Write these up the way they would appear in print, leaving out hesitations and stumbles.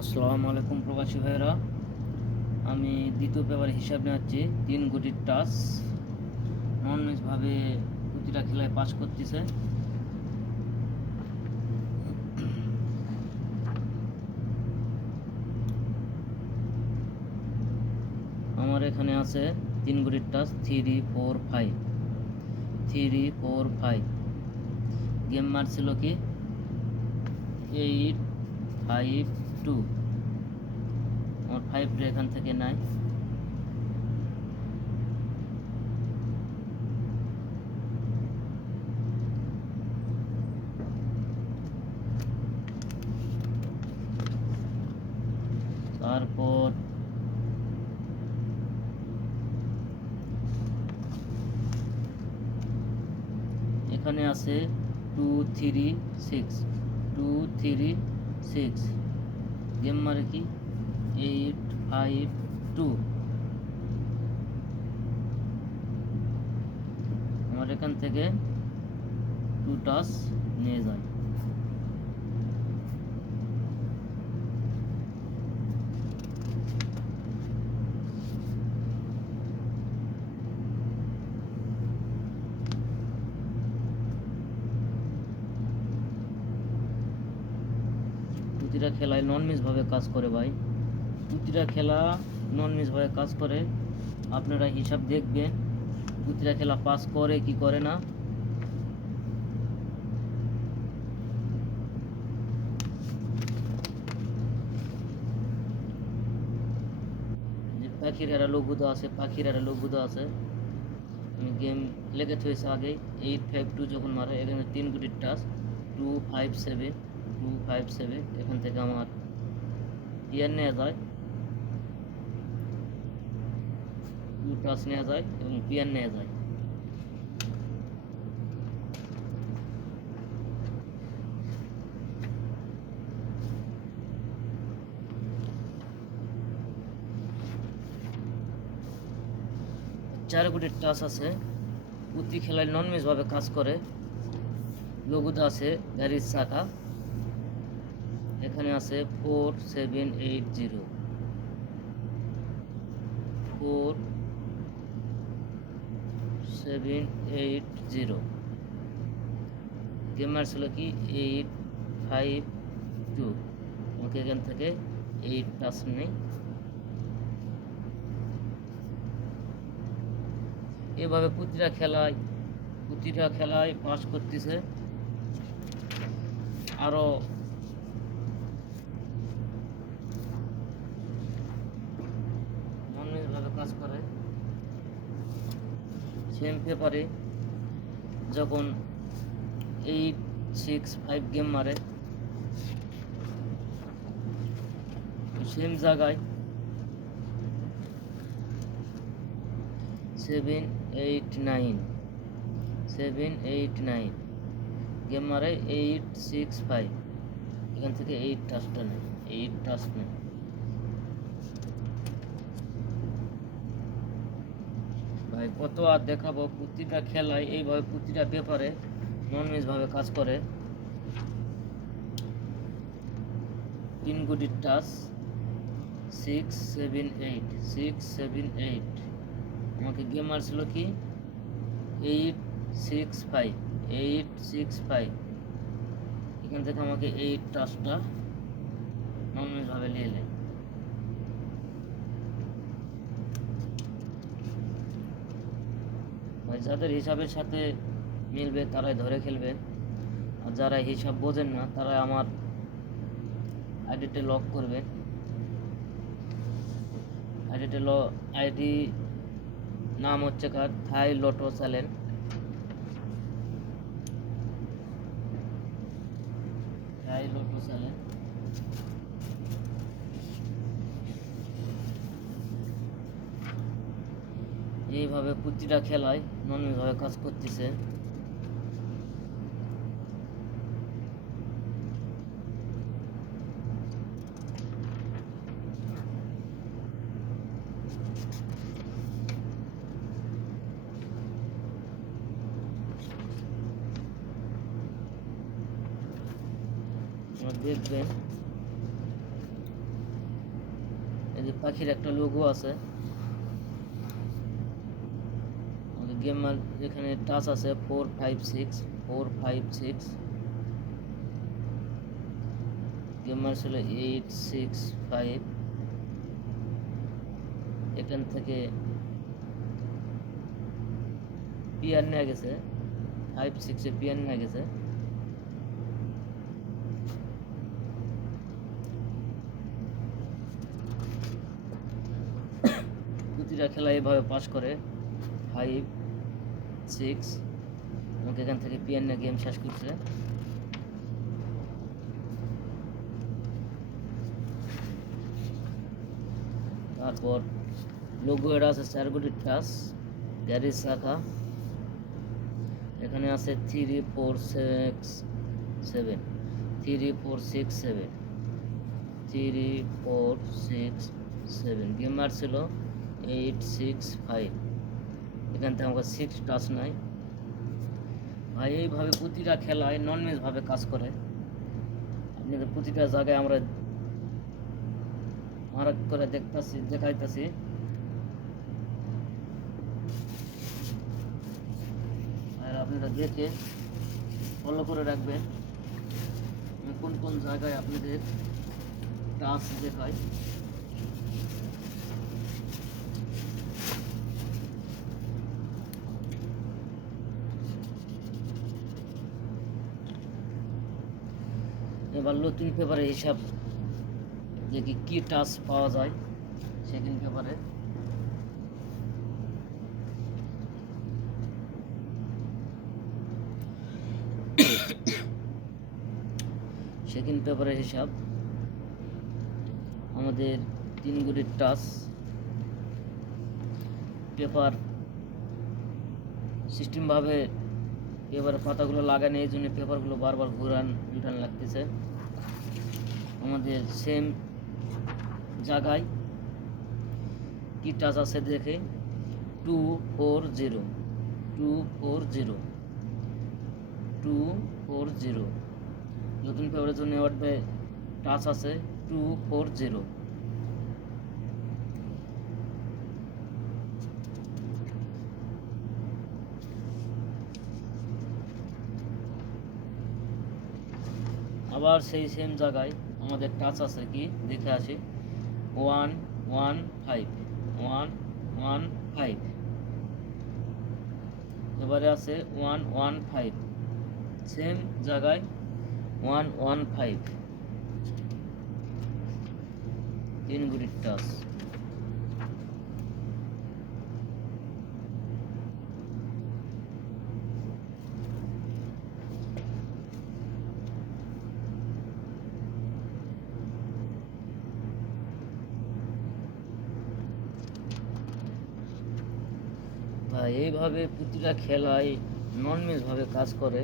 আসসালামু আলাইকুম প্রবাসী ভাইরা। আমি দ্বিতীয় পেপারে হিসাব নেওয়াচ্ছি 3 গুটির টাচ নন ম্যাচভাবে প্রতিটা খেলায় পাস করতেছে। আমার এখানে আছে 3 গুটির টাচ 3, 4, 5 3, 4, 5। গেম মারছিল কি 8, 5, 2। আমার 5 এখান থেকে নাই। তারপর এখানে আছে 2, 3, 6 গেম মারে কি 8, 5, 2। আমার এখান থেকে 2 টাচ নিয়ে যায়। প্রতিটা খেলায় নন মিসভাবে কাজ করে ভাই, প্রতিটা খেলা নন মিসভাবে কাজ করে। আপনারা হিসাব দেখবেন প্রতিটা খেলা পাস করে কি করে না। যে পাখির একটা লঘুদা আছে, আমি গেম লেগে থয়েছে আগে 8, 5, 2 যখন মারে এখানে 3 গুটির টাচ 2, 5, 7 এখান থেকে আমার ইয়ার নেওয়া যায়, 2 টাচ নেওয়া যায় এবং পিয়ার নেওয়া যায়। চার গুটির টাচ আছে, প্রতি খেলায় নন মিসভাবে কাজ করে। লঘুদা আছে গাড়ির চাকা, এখানে আছে 4780 4780। গেমার ছিল কি 8, 5, 2। আমাকে এখান থেকে 8 টাচ নেই। এভাবে প্রতিটা খেলায় পাস করতেছে। আরো ভাবে কাজ করে। সেম পেপারে যখন 8, 6, 5 গেম মারে সেম জায়গায় 7, 8, 9 গেম মারে 8, 6, 5। এখান থেকে 8 টাচটা নেই, 8 টাচ নেই। ভাই কত আর দেখাবো, প্রতিটা খেলায় এইভাবে প্রতিটা পেপারে নন মিসভাবে কাজ করে। 3 গুটির টাচ 6, 7, 8 আমাকে গেম মারছিল কি 8, 6, 5 এখান থেকে আমাকে 8 টাচটা নন মিসভাবে নিয়ে নেয়। ভাই যাদের হিসাবের সাথে মিলবে তারাই ধরে খেলবেন, আর যারা হিসাব বোঝেন না তারা আমার আইডিতে লক করবেন। আইডি নাম হচ্ছে কার থাই লটো চ্যালেঞ্জ। এইভাবে প্রতিটা খেলায় ননভাবে কাজ করতেছে। দেখবেন যে পাখির একটা লোগো আছে। আমাদের গেমার এখানে টাচ আছে 456 গেমার ছিল 865। এখান থেকে পিয়ার নিয়ে গেছে 56 পিয়ার নিয়ে গেছে। প্রতিটা খেলা এভাবে পাস করে 5-6। আমাকে এখান থেকে পিয়ার নিয়ে গেম শেষ করছে। তারপর লোগো এর আছে 4 গুটির টাচ, গ্যারেজ শাখা। এখানে আছে 3 4 6 7 3 4 6 7 3 4 6 7। গেমার ছিল 865। এখান থেকে আমাকে 6 টাচ নাই ভাই। এইভাবে প্রতিটা খেলায় নন ম্যাচ ভাবে কাজ করে। আপনাদের প্রতিটা জায়গায় আমরা মার্ক করে দেখাইতেছি। আর আপনারা দেখে ফলো করে রাখবেন কোন কোন জায়গায় আপনাদের টাচ দেখায়। এবার নতুন পেপারে হিসাব দেখি কি টাচ পাওয়া যায় সেকেন্ড পেপারে। সেকেন্ড পেপারের হিসাব আমাদের 3 গুটির টাচ। পেপার সিস্টেমভাবে পেপারের পাতাগুলো লাগানো, এই জন্য পেপারগুলো বারবার ঘুরান লাগতেছে। আমাদের সেম জায়গায় কি টাচ আছে দেখে 240 নতুন পেপারের জন্য টাচ আছে 240। আবার সেই সেম জায়গায় আমাদের টাচ আছে কি দেখে আসি 115। এবারে আছে 115 সেম জায়গায় 115 3 গুটির টাচ। এইভাবে প্রতিটা খেলায় নন ম্যাচ ভাবে কাজ করে।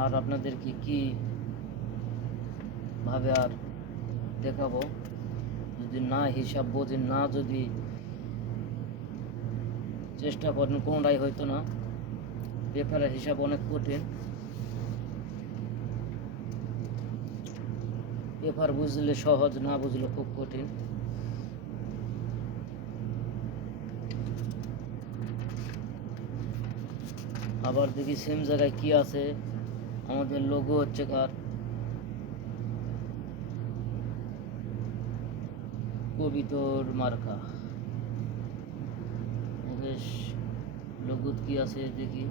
আর আপনাদেরকে কি ভাবে আর দেখাবো, যদি না হিসাব বোঝেন, না যদি চেষ্টা করেন কোনোটাই হয়তো না। পেপারের হিসাব অনেক কঠিন। পেপার বুঝলে সহজ, না বুঝলে খুব কঠিন। আবার দেখি সেম জায়গায় কি আছে। আমাদের লোগো হচ্ছে কার কবিতর মার্কা। বেশ লোগো কি আছে দেখি।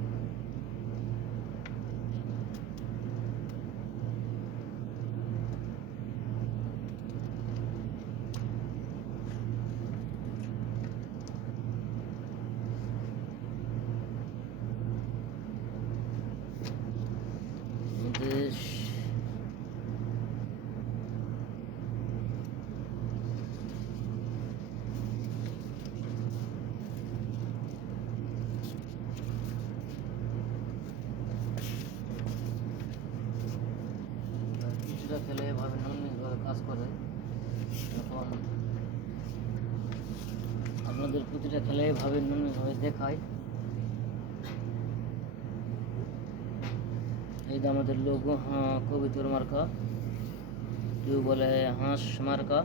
দেশ কিছুটা খেলে এভাবে নিয়মিতভাবে কাজ করে। এখন আপনাদের প্রতিটা খেলে এভাবে নিয়মিতভাবে দেখায়। এই যে আমাদের লোগো, হ্যাঁ কবিতর মার্কা। কেউ বলে হাঁস মার্কা।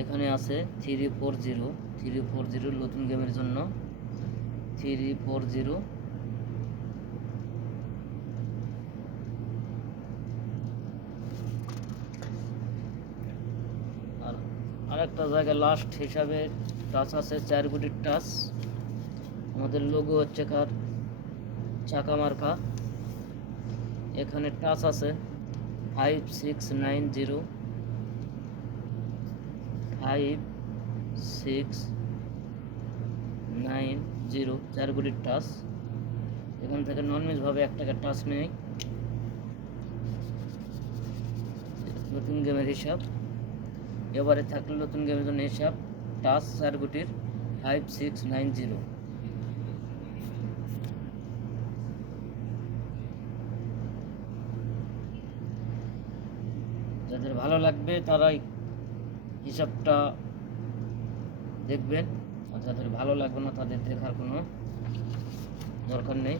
এখানে আছে 340 নতুন গেমের জন্য 340। আর আরেকটা জায়গায় লাস্ট হিসাবে টাচ আছে 4 কোটির টাচ। আমাদের লোগো হচ্ছে কার চাকা মার্কা। এখানে টাচ আছে 5690 5690 4 কোটির টাচ। এখান থেকে ননমিজভাবে 1 টাকার টাচ নেই। নতুন গেমের হিসাব এবারে থাকলে নতুন গেমের জন্য হিসাব টাচ 4 কোটির 5690। যাদের ভালো লাগবে তারাই হিসাবটা দেখবেন, আর যাদের ভালো লাগবে না তাদের দেখার কোনো দরকার নেই।